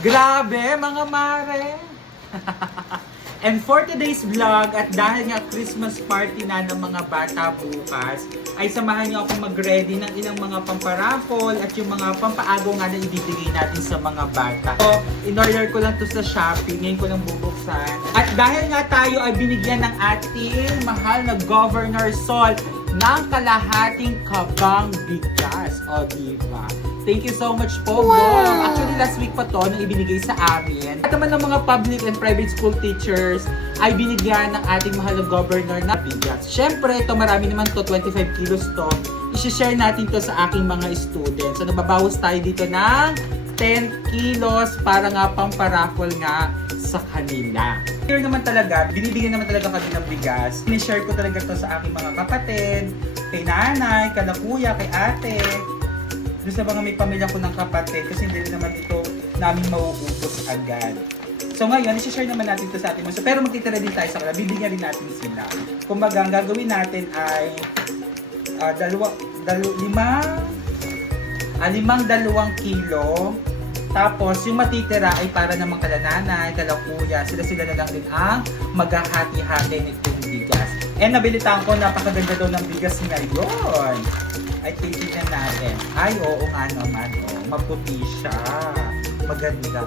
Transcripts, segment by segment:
Grabe, mga mare! And for today's vlog, at dahil nga Christmas party na ng mga bata bukas, ay samahan niyo ako mag-ready ng ilang mga pamparaffle at yung mga pampaagaw nga na ibibigay natin sa mga bata. So, in-order ko lang to sa Shopee, ngayon ko lang bubuksan. At dahil nga tayo ay binigyan ng ating mahal na Governor Sol ng kalahating kabang bigas. O, diba? Thank you so much po, Gov. Actually, last week pa to nung ibinigay sa amin. At naman ng mga public and private school teachers ay binigyan ng ating mahal na governor na bigas. Siyempre, ito marami naman to, 25 kilos to. I-share natin to sa aking mga students. So, nababawas tayo dito ng 10 kilos para nga pamparaffle nga sa kanila. Here naman talaga, binibigyan naman talaga kami ng bigas. I-share ko talaga to sa aking mga kapatid, kay nanay, kay kuya, kay ate. Doon sa mga may pamilya ko ng kapatid kasi hindi rin naman ito namin mauubos agad. So ngayon, i-share naman natin ito sa ating mga. Pero magtitira din tayo sa kanila, bibigyan rin natin sila. Kumbaga, ang gagawin natin ay limang 2 kilo. Tapos, yung matitira ay para naman kala nanay, kala kuya. Sila na lang din ang maghahati-hati nitong bigas. And nabilitaan ko, napakaganda daw ng bigas ngayon. Ay, titignan natin. Ay, oo nga naman. Oh, maputi siya. Maganda.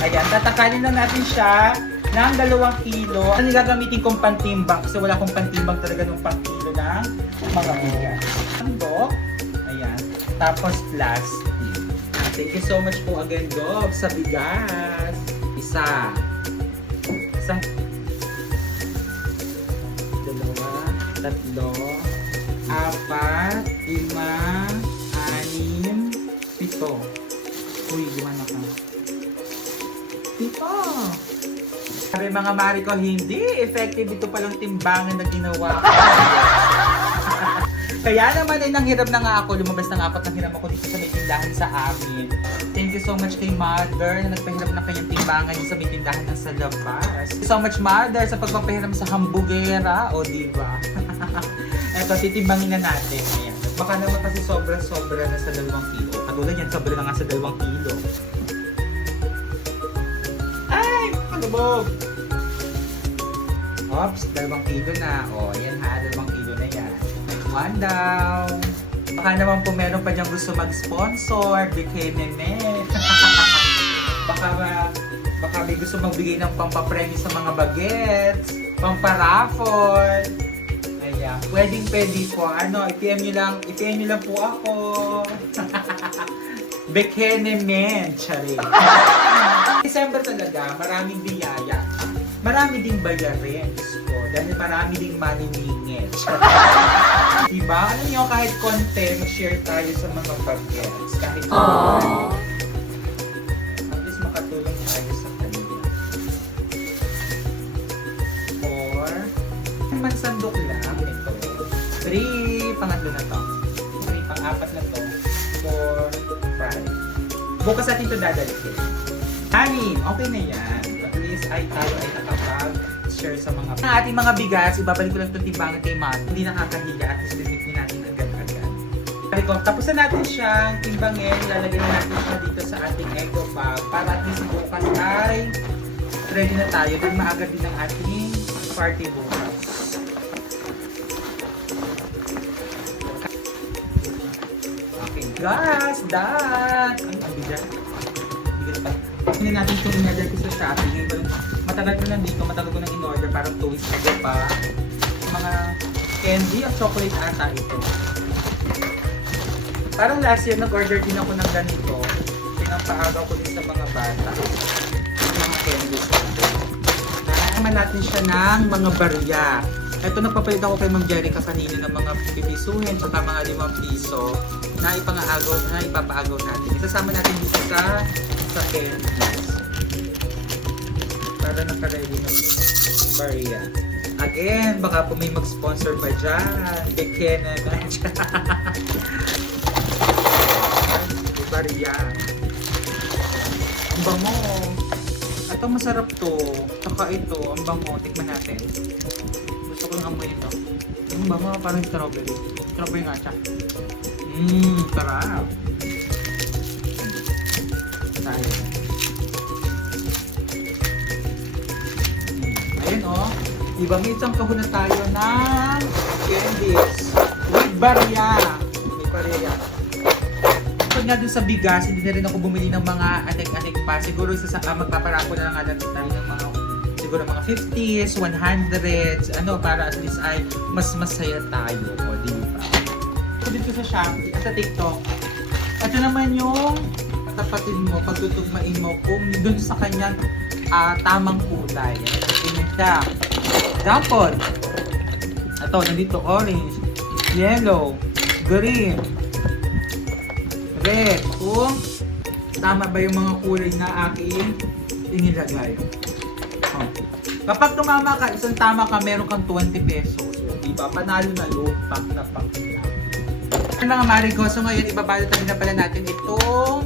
Ayan, tatakalin na natin siya ng 2 kilo. Ano gagamitin kong pantimbang? Kasi wala akong pantimbang talaga ng pang-kilo ng mga bigas. Sandok. Ayan. Tapos plastic. Thank you so much po again, Gov, sa bigas. Isa. 2, 3, 4, 5, 6, 7, Uy, gumana ka. 7. Sabi mga mari ko, hindi effective ito palang timbangan na ginawa ko. Kaya naman ay nanghirap na nga ako, lumabas na nga ako at nanghiram ako dito sa may tindahan sa amin. Thank you so much kay Mother na nagpahiram ng kanyang timbangan sa may tindahan ng sa labas. Thank you so much, Mother, sa pagpapahiram sa hambugera. O, diba? Eto, titimbangin na natin. Ayan. Baka naman kasi sobra-sobra na sa 2 kilo. Katulad yan, sobra na nga sa 2 kilo. Ay! Pagabog! Oops, 2 kilo na. O, yan ha, 2 kilo na yan. 1 down. Baka naman po meron pa diyang gusto mag-sponsor. Bikini men. baka may gusto magbigay ng pampapremyo sa mga bagets. Pamparaffle. Ayan. Pwede po. Ano, i-PM nyo lang po ako. Bikini men. Charing. December talaga, maraming biyaya. Marami ding bayarin. Dahil marami ding maniningit. Diba? Alam nyo, kahit konti, mag-share tayo sa mga bagets. Kahit at least makatulong tayo sa kanila. 4. Magsandok lang ito. 3. Pangatlo na to. 3. Pang-4 na to. 4. 5. Bukas natin ito dadalikin. 6. Okay na yan. At least ay tayo ay nakapag-share sa mga ang ating mga bigas. Ibabalik ko lang itong timbangan kay Man. Hindi nakakahiga at least din natin agad-agad. Tapos na natin siyang timbangin. Lalagyan na natin siya dito sa ating eco bag para at least bukas ay ready na tayo. Dahil maaga din ang ating party bukas. Okay, guys, done! Ang bigat. Bigat pa. Hindi natin itong in-order ko sa Shopee. Ngayon, matagal ko nang in-order. Parang 2 weeks ago pa. Mga candy at chocolate ata ito. Parang last year nag-order din ako ng ganito. Pinapaagaw ko din sa mga bata. Mga candies. Naman natin siya ng mga barya. Ito nagpapalit ako kay Ma'am Jerica kanina ng mga pipisuhin at mga 5 piso na ipapaagaw natin. Isasama natin dito sa candies. Para naka-ready na barya. Again, baka po may mag-sponsor pa dyan. Bikini na dyan. Barya. Ang bango. Ito masarap to. Saka ito, ang bango. Tikman natin. Gusto ko yung amoy ito. Ang bango, parang strawberry. Strawberry nga siya. Sarap. tayo. Ayun oh. Diba may isang kahon na tayo ng candies. With barya. May barya. Kapag nga dun sa bigas, hindi na rin ako bumili ng mga anek-anek pa. Siguro magpaparako na lang agad tayo ng mga siguro mga 50s, 100s, para at least ay mas masaya tayo. O, diba? So, dito sa Shopee, sa TikTok, ito naman yung tapatin mo, pagtutugmain mo kung dun sa kanyang tamang kulay. Tingnan siya. Example. Ito, nandito orange, yellow, green, red. Kung tama ba yung mga kulay na aking inilagay. Oh. Kapag tumama ka, isang tama ka, meron kang 20 pesos. Diba? Panalo na yun. Pack na pack na. Mga Marigo, so ngayon ibabalot na pala natin itong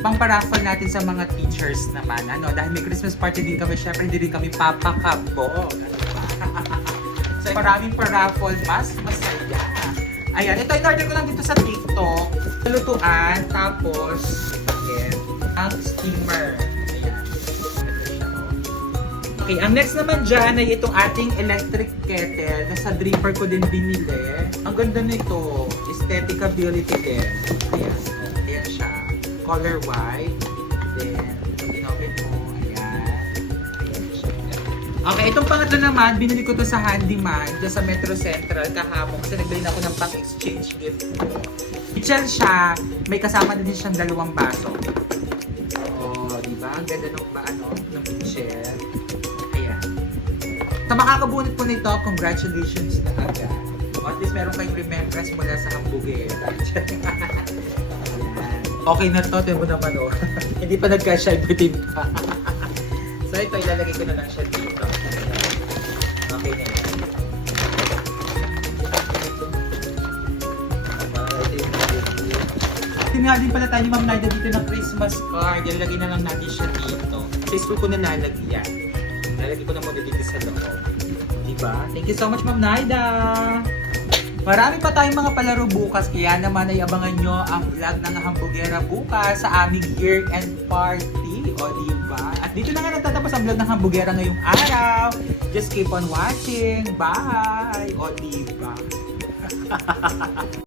pang-paraffle natin sa mga teachers naman. Dahil may Christmas party din kami, syempre hindi rin kami papakabo. So maraming paraffle, mas masaya. Ayan, ito in-order ko lang dito sa TikTok. Lutuan, tapos ayan, ang steamer. Ayan. Okay, ang next naman dyan ay itong ating electric kettle na sa dripper ko din binili. Ang ganda nito, aestheticability din. Ayan, ayan siya. Color white. Then, inopen mo, ayan. Ayan siya. Okay, itong pangatlo naman, binili ko to sa Handyman, dyan sa Metro Central kahapon kasi nagbili na ako ng pang-exchange gift ko. Mitchell siya, may kasama din siyang 2 baso. Oh, diba? Ang ganda ng Mitchell. Sa makakabunot po nito, congratulations na agad. At least meron kayong remembrance mula sa Hambugera. Okay na to, tiyan mo naman oh. Hindi pa nagka-shine putin pa. So ito, ilalagay ko na lang siya dito. Okay na yun. Tinga din pala tayo ni Ma'am Naida dito ng Christmas card. Ilalagay na lang natin siya dito. Facebook ko na lalagyan. Nalagay ko na muna dito sa loob. Diba? Thank you so much, Ma'am Naida! Marami pa tayong mga palaro bukas, kaya naman ay abangan nyo ang vlog ng Hambugera bukas sa aming year-end party. O, diba? At dito na nga nagtatapos ang vlog ng Hambugera ngayong araw. Just keep on watching. Bye! O, diba?